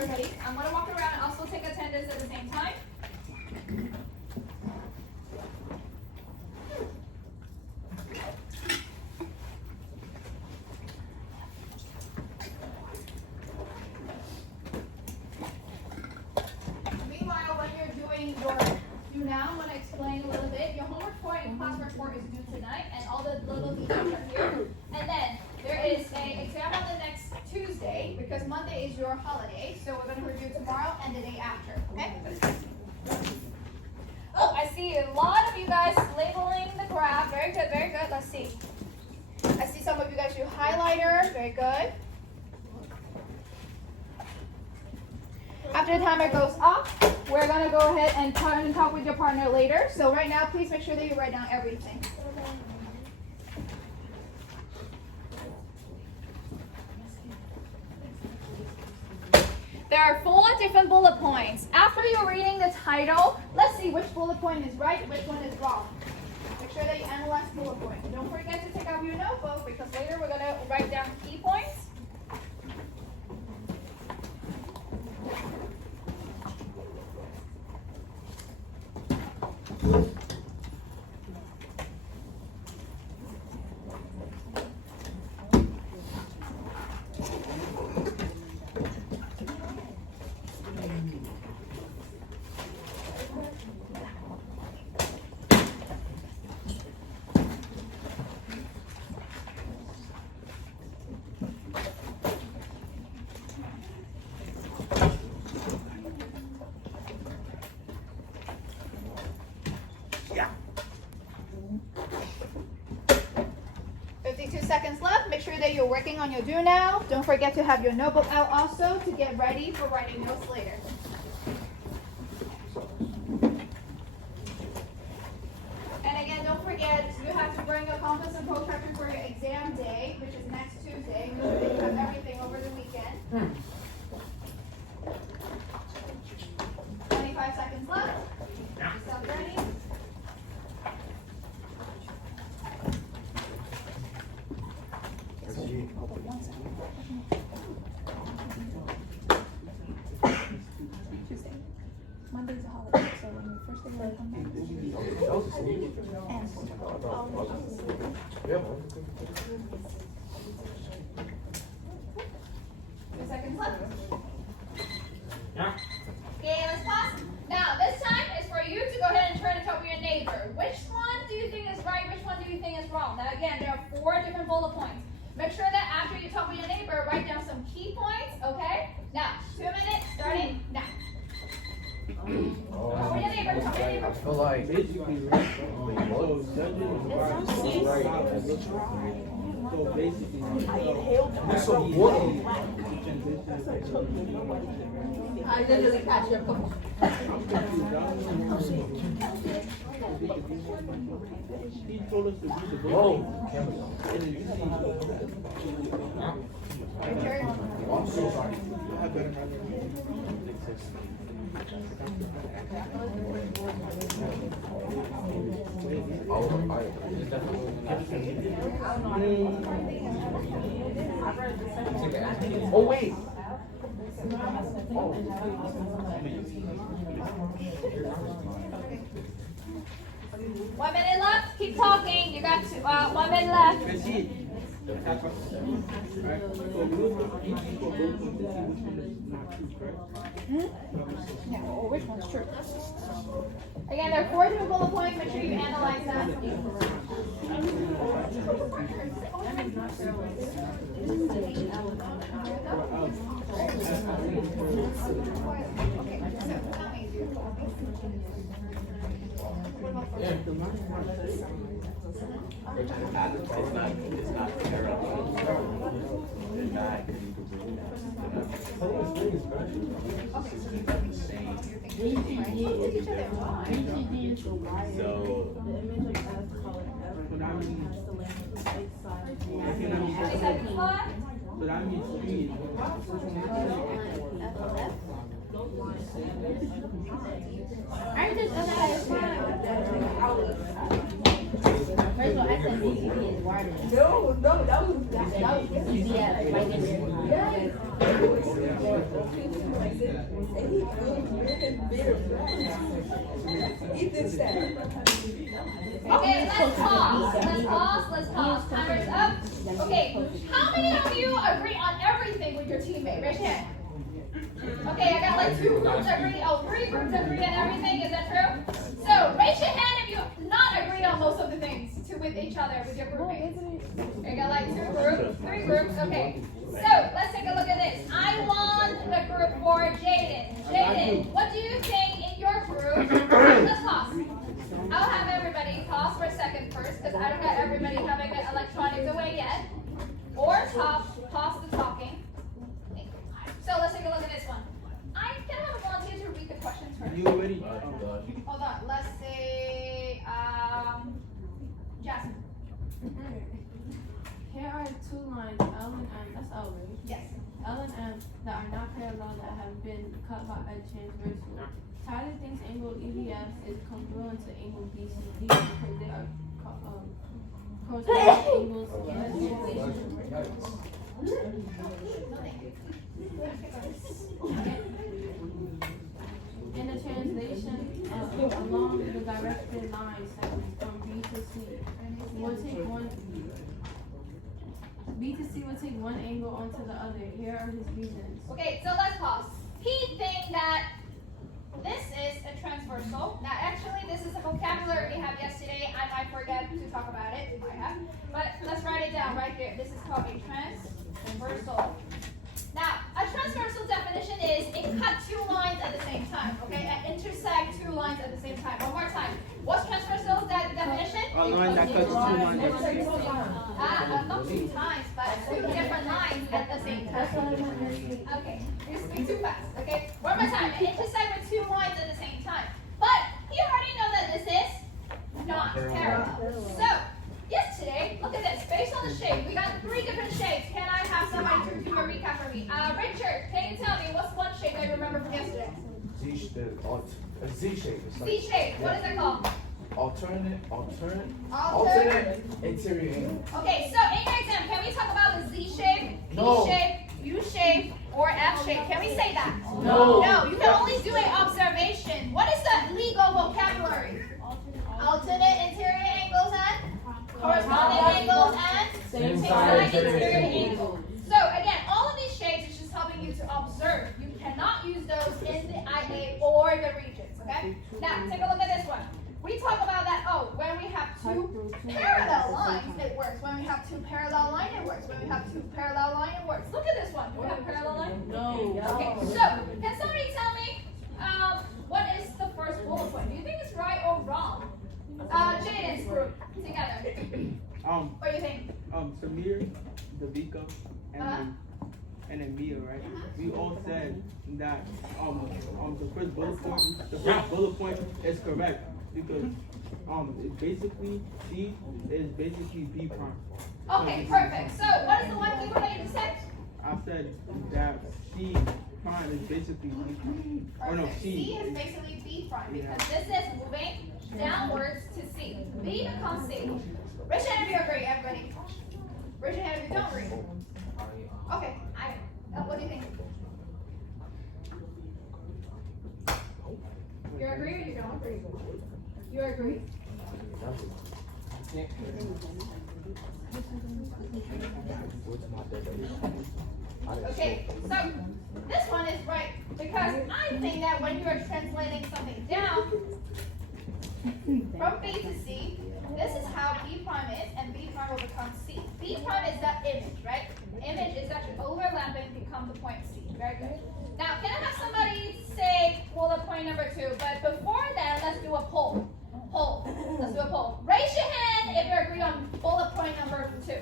everybody. I'm going to walk around and also take attendance at the same time. Meanwhile, when you're doing your do now, I'm going to explain a little bit. Your homework report and class report is due tonight, and all the little details are here. And then there is an exam on the next Tuesday, because Monday is your holiday, so we're going to review tomorrow and the day after, okay? Oh, I see a lot of you guys labeling the graph. Very good, very good. Let's see. I see some of you guys do highlighter. Very good. After the timer goes off, we're going to go ahead and talk with your partner later. So right now, please make sure that you write down everything. There are 4 different bullet points. After you're reading the title, let's see which bullet point is right, which one is wrong. Make sure that you analyze bullet points. Don't forget to take out your notebook, because later we're going to write down key points. Seconds left. Make sure that you're working on your do now. Don't forget to have your notebook out also to get ready for writing notes later. And again, don't forget you have to bring a compass and protractor for your exam day, which is next Tuesday. Make sure that you have everything over the weekend. 25 seconds left. Yourself ready? Monday's a holiday, so when the first day we come back. 2 seconds left. Okay, let's pause. Now, this time is for you to go ahead and turn it over your neighbor. Which one do you think is right? Which one do you think is wrong? Now, again, there are 4 different bullet points. Make sure that after you talk with your neighbor, write down some key points, okay? Now, 2 minutes, starting now. Talk with your neighbor, talk with your neighbor. I feel like I literally catch your phone. whoa. I'm so sorry. Oh wait. Oh. 1 minute left. Keep talking. You got 1 minute left. Yeah, well, which one's true? Again, there are 4 different bullet points. Make sure you analyze them. First of all, I said BCP is wider. No, that was BCP right in there. Okay, let's pause. Let's pause. Timer's up. Okay, how many of you agree on everything with your teammate? Raise your hand. Okay, I got like 2 groups agree. Oh, 3 groups agree on everything. Is that true? So raise your hand if you not agree on most of the things with each other, with your groupmates. I got like 2 groups, 3 groups. Okay. So let's take a look at this. I want the group for Jaden. Jaden, what do you think in your group? Let's pause. I'll have everybody pause for a second first, because I don't got everybody having the electronics away yet. Or pause the talking. So let's take a look at this one. I can have a volunteer to read the questions first. You ready? Hold on. Let's say Jasmine. Here are 2 lines, L and M, that's L, right? Yes. L and M that are not parallel that have been cut by a transversal. Tyler thinks angle EBS is congruent to angle BCD because they are corresponding angles in the translation. In the translation, along the directed line segment from B to C, we'll take B to C will take one angle onto the other. Here are his reasons. Okay, so let's pause. He thinks that this is a transversal. Now, actually, this is a vocabulary we had yesterday. I might forget to talk about it. I have. But let's write it down right here. This is called a transversal. Now, a transversal definition is it cuts 2 lines at the same time. Okay, it intersects 2 lines at the same time. One more time. What's transversal definition? A line that cuts 2 lines. Not 2 times, but 2 different lines at the same time. Okay, you speak too fast. Okay, one more time. It intersects with 2 lines at the same time. But you already know that this is not parallel. So, yesterday, look at this. Based on the shape, we got 3 different shapes. Can I have somebody to do a recap for me? Richard, can you tell me what's one shape that you remember from yesterday? Z shape. It's like, Z shape. What is it called? alternate interior angle. Okay, so in your exam, can we talk about the Z shape, No. E shape, U shape, or F shape? Can we say that? No. No, you can only do an observation. What is the legal vocabulary? Alternate interior angles and corresponding angles and Same side side interior interior angles. So again, all of these shapes is just helping you to observe. You cannot use those in the IA or the regions, okay? Now, take a look at this one. We talk about that, when we have 2 parallel lines, it works. When we have 2 parallel lines, it works. When we have 2 parallel lines, it works. Look at this one. Do we have a parallel line? No. Okay, so, can somebody tell me, what is the first bullet point? Do you think it's right or wrong? Jaden's group, together. What do you think? Samir, Davika, and then Mia, right? We all said that the first bullet point is correct because it's basically C is basically B prime. Okay, perfect. So, what is the one you were going to say? I said that C prime is basically B prime. Or no, Perfect. C. C is basically B prime because this is moving downwards to C. B becomes C. Raise your hand if you agree, everybody. Raise your hand if you don't agree. Okay, what do you think? You agree or you don't agree? You agree? Okay, so this one is right because I think that when you are translating something down from B to C, this is how B prime is, and B prime will become C. B prime is the image, right? Image is actually overlapping and become the point C. Very good. Now, can I have somebody say bullet point number 2? But before that, let's do a poll. Let's do a poll. Raise your hand if you agree on bullet point number 2.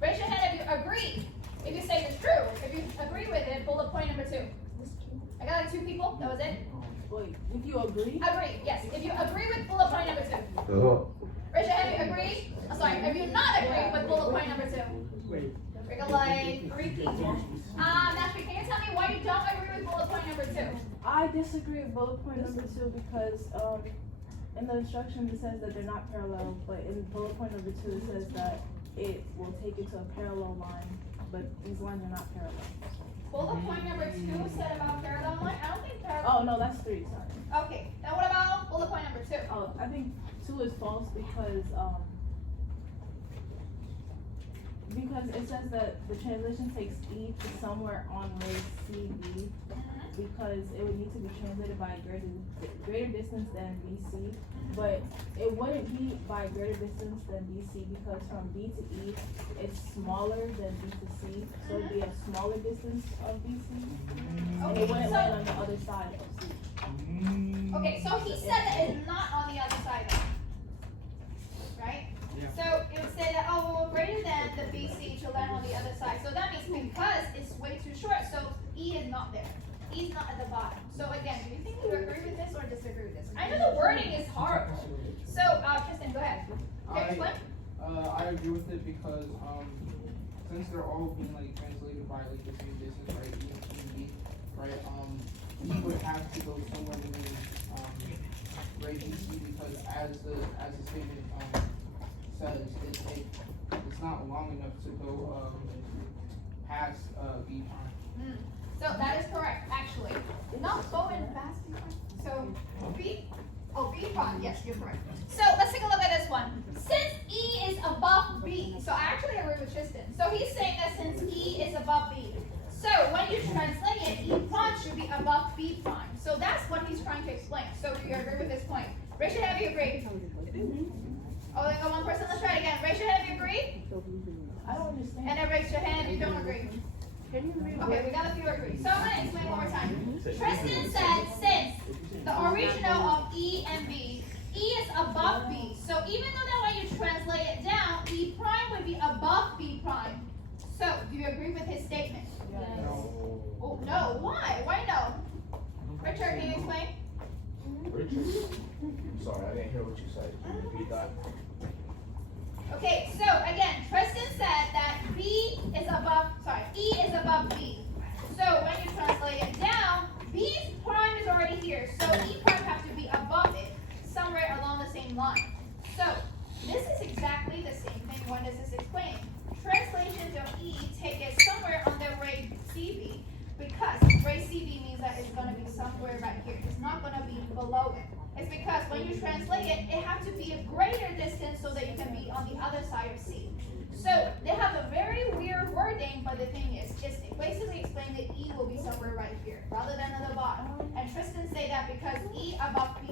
Raise your hand if you agree. If you say it's true, if you agree with it, bullet point number 2. I got like 2 people. That was it. Wait, if you agree? Agree, yes. If you agree with bullet point number 2. Raise your hand if you agree. I'm sorry, if you not agree with bullet point number 2. Wait. We got like 3 people. Nashvi, can you tell me why you don't agree with bullet point number 2? I disagree with bullet point number 2 because in the instruction it says that they're not parallel, but in bullet point number 2 it says that it will take you to a parallel line, but these lines are not parallel. Bullet point number 2 said about no, that's 3, sorry. Okay, then what about bullet point number 2? Oh, I think 2 is false because it says that the translation takes E to somewhere on way CB because it would need to be translated by a greater distance than BC, but it wouldn't be by a greater distance than BC because from B to E, it's smaller than B to C, so it'd be a smaller distance of BC, and it wouldn't land on the other side of C. Okay, so he said that it's not on the other side, right? Yeah. So it would say that, oh, well, greater than the BC to land on the other side. So that means because it's way too short, so E is not there. E is not at the bottom. So again, do you think you agree with this or disagree with this? I know the wording is horrible. So, Tristan, go ahead. Okay, explain. I agree with it because since they're all being like translated by like the same distance, right? E and B, right? E would have to go somewhere between right BC because as the statement says, it's not long enough to go past B prime. So that is correct, actually. Not going fast. So B prime, yes, you're correct. So let's take a look at this one. Since E is above B, so I actually agree with Tristan. So he's saying that since E is above B, so when you translate it, E prime should be above B prime. So that's what he's trying to explain. So do you agree with this point? Raise your hand if you agree. Oh, then go one person. Let's try it again. Raise your hand if you agree. I don't understand. And then raise your hand if you don't agree. Okay, we got a few agree. So I'm going to explain one more time. Tristan said since the original of E and B, E is above B. So even though that when you translate it down, E prime would be above B prime. So do you agree with his statement? Yes. Oh, no. Why? Why no? Richard, can you explain? Richard? Sorry, I didn't hear what you said. Can you repeat that? Okay, so again, Tristan said that E is above B. So when you translate it down, B's prime is already here. So E prime has to be above it, somewhere along the same line. So this is exactly the same thing when this is explaining. Translations of E take it somewhere on the ray CB because ray CB means that it's going to be somewhere right here. It's not going to be below it. It's because when you translate it, it has to be a greater distance so that you can be on the other side of C. So they have a very weird wording, but the thing is, it's basically explaining that E will be somewhere right here, rather than at the bottom. And Tristan say that because E above B